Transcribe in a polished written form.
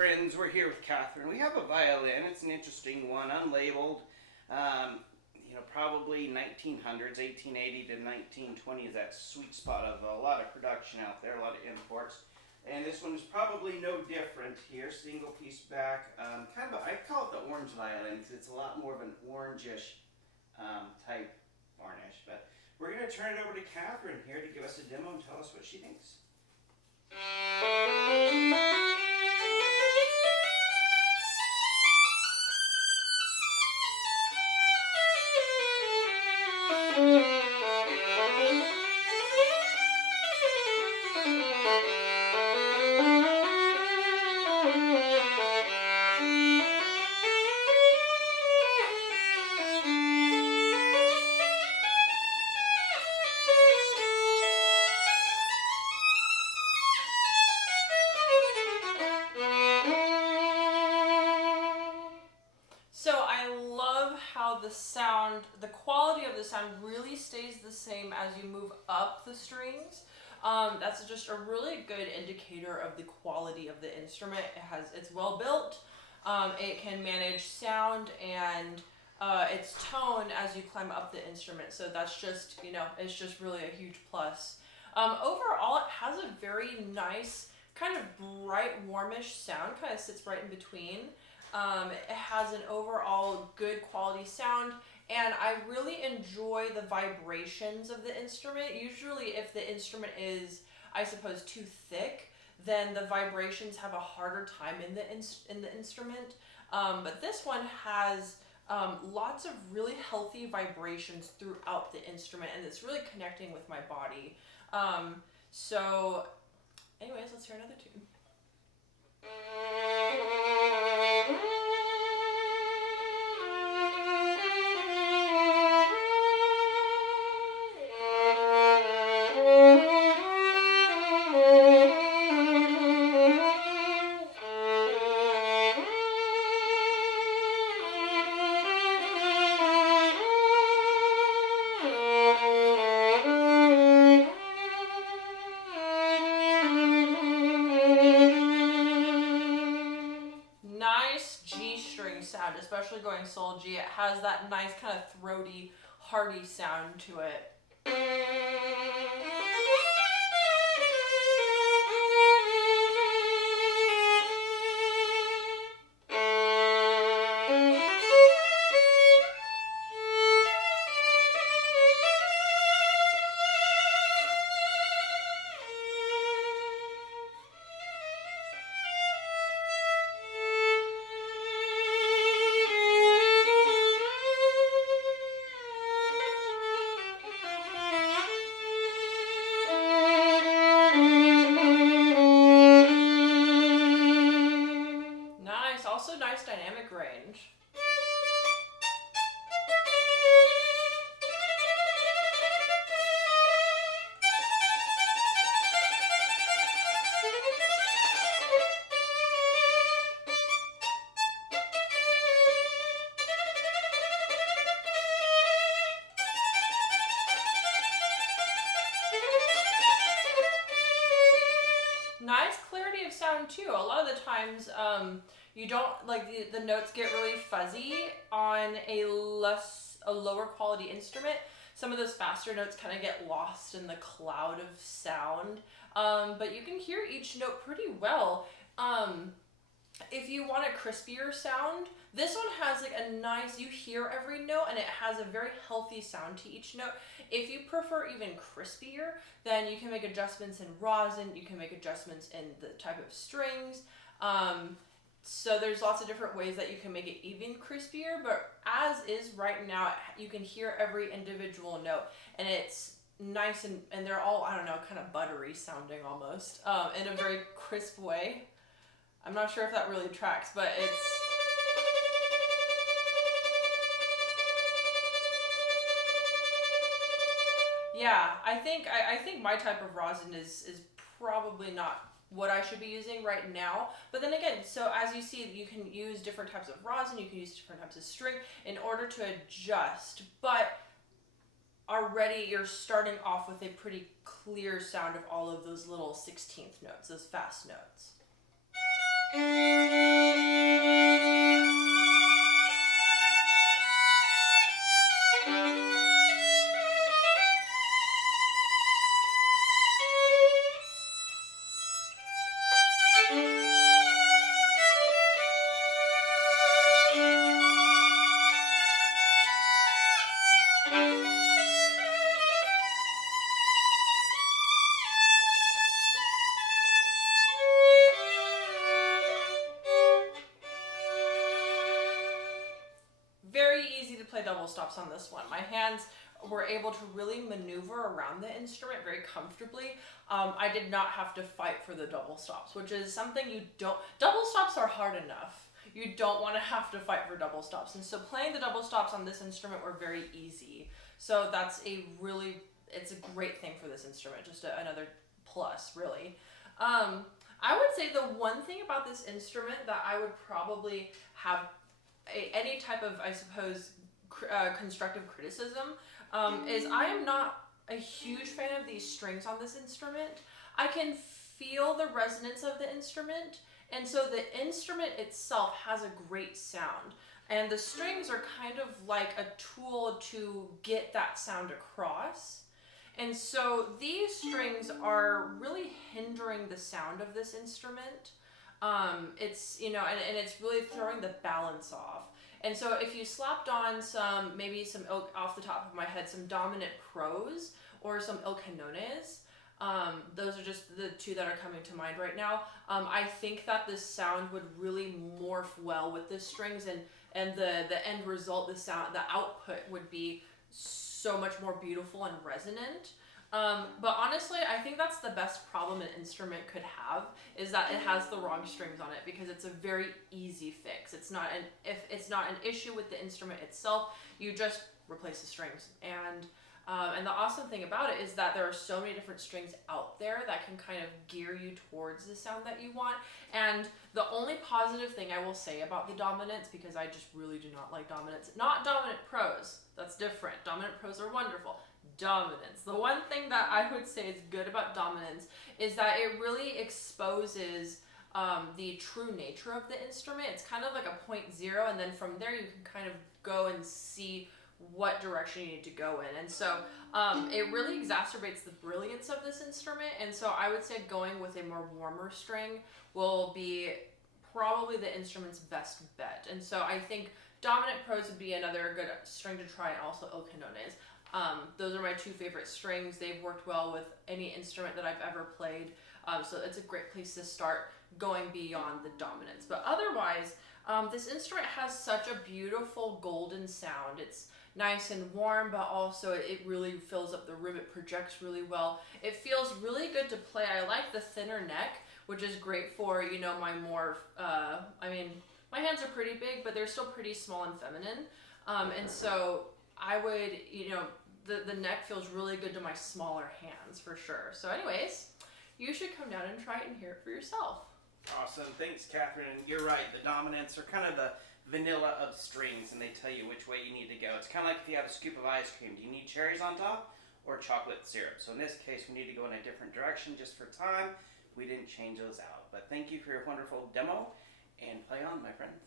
friends, we're here with Catherine. We have a violin. It's an interesting one, unlabeled. Probably 1900s, 1880 to 1920 is that sweet spot of a lot of production out there, a lot of imports. And this one is probably no different here. Single piece back. I call it the orange violin because it's a lot more of an orangish type varnish. But we're going to turn it over to Catherine here to give us a demo and tell us what she thinks. So I love how the quality of the sound really stays the same as you move up the strings. That's just a really good indicator of the quality of the instrument. It's well built. It can manage sound and its tone as you climb up the instrument. So that's just, it's just really a huge plus. Overall, it has a very nice, kind of bright, warmish sound, kind of sits right in between. It has an overall good quality sound, and I really enjoy the vibrations of the instrument. Usually if the instrument is, I suppose, too thick, then the vibrations have a harder time in the instrument. But this one has lots of really healthy vibrations throughout the instrument, and it's really connecting with my body. So anyways, let's hear another tune. Nice G string sound, especially going sol G. It has that nice kind of throaty, hearty sound to it. Nice, also nice dynamic range. Nice clarity of sound too. A lot of the times you don't, like the notes get really fuzzy on a lower quality instrument. Some of those faster notes kind of get lost in the cloud of sound, but you can hear each note pretty well. If you want a crispier sound, this one has like a nice, you hear every note and it has a very healthy sound to each note. If you prefer even crispier, then you can make adjustments in rosin, you can make adjustments in the type of strings. So there's lots of different ways that you can make it even crispier, but as is right now, you can hear every individual note and it's nice and they're all, I don't know, kind of buttery sounding almost, in a very crisp way. I'm not sure if that really tracks, but it's... Yeah, I think my type of rosin is probably not what I should be using right now. But then again, so as you see, you can use different types of rosin, you can use different types of string in order to adjust. But already you're starting off with a pretty clear sound of all of those little 16th notes, those fast notes. play double stops on this one. My hands were able to really maneuver around the instrument very comfortably. I did not have to fight for the double stops, which is something you don't, double stops are hard enough. You don't want to have to fight for double stops. And so playing the double stops on this instrument were very easy. So that's it's a great thing for this instrument, just another plus, really. I would say the one thing about this instrument that I would probably have any type of, I suppose, constructive criticism is I am not a huge fan of these strings on this instrument. I can feel the resonance of the instrument, and so the instrument itself has a great sound. And the strings are kind of like a tool to get that sound across. And so these strings are really hindering the sound of this instrument. It's, you know, and it's really throwing the balance off. And so if you slapped on maybe some, off the top of my head, some dominant pros or some il canones, those are just the two that are coming to mind right now. I think that this sound would really morph well with the strings, and the end result, the output would be so much more beautiful and resonant. But honestly, I think that's the best problem an instrument could have, is that it has the wrong strings on it, because it's a very easy fix. If it's not an issue with the instrument itself, you just replace the strings. And the awesome thing about it is that there are so many different strings out there that can kind of gear you towards the sound that you want. And the only positive thing I will say about the dominants, because I just really do not like dominants, not dominant pros, that's different. Dominant pros are wonderful. Dominance. The one thing that I would say is good about dominance is that it really exposes the true nature of the instrument. It's kind of like a 0.0, and then from there you can kind of go and see what direction you need to go in. And so it really exacerbates the brilliance of this instrument. And so I would say going with a more warmer string will be probably the instrument's best bet. And so I think dominant pros would be another good string to try, and also il canones. Those are my two favorite strings. They've worked well with any instrument that I've ever played. So it's a great place to start going beyond the dominance. But otherwise, this instrument has such a beautiful golden sound. It's nice and warm, but also it really fills up the room. It projects really well. It feels really good to play. I like the thinner neck, which is great for, you know, my more, my hands are pretty big, but they're still pretty small and feminine. And so I would, you know, the neck feels really good to my smaller hands for sure. So anyways, you should come down and try it and hear it for yourself. Awesome. Thanks, Catherine. You're right. The dominants are kind of the vanilla of strings, and they tell you which way you need to go. It's kind of like if you have a scoop of ice cream. Do you need cherries on top or chocolate syrup? So in this case, we need to go in a different direction just for time. We didn't change those out. But thank you for your wonderful demo, and play on, my friends.